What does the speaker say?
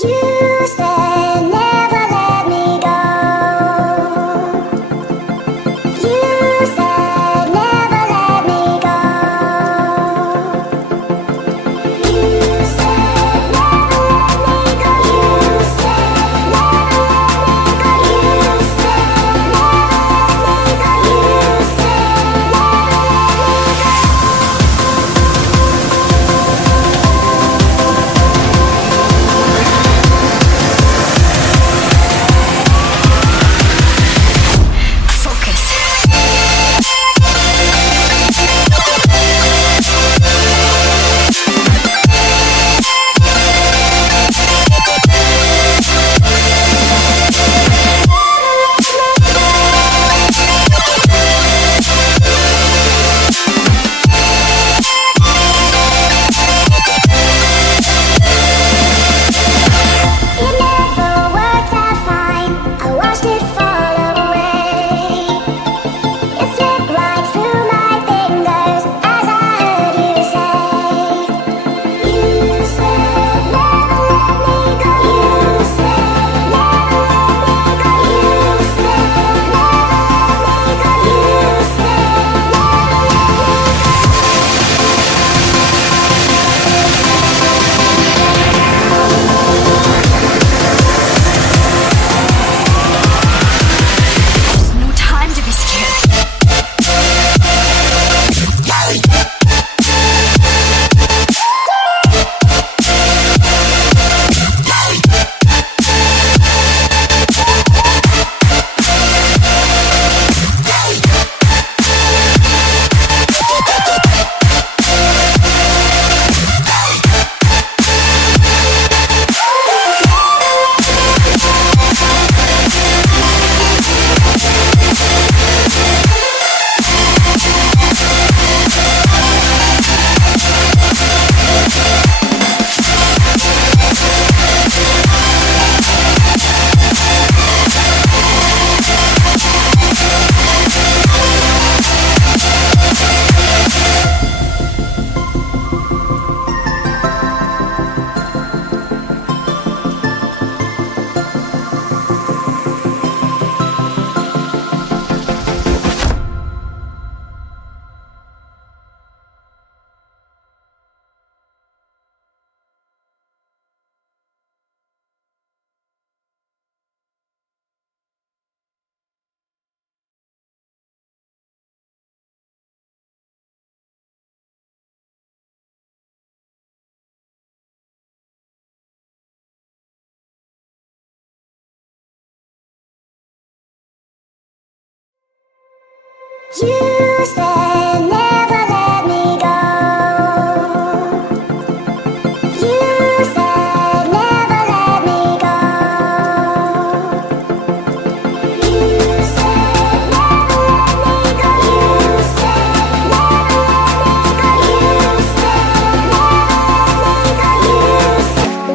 You said never let me go. You said never let me go. You said never let me go. You said never let me go. You said never let me go. You said it never worked out fine. I watched it fall away. It slipped right through my fingers as I heard you say. You said never let me go. You said never let me go. You said never let me go. You said There's no time to be scared. you said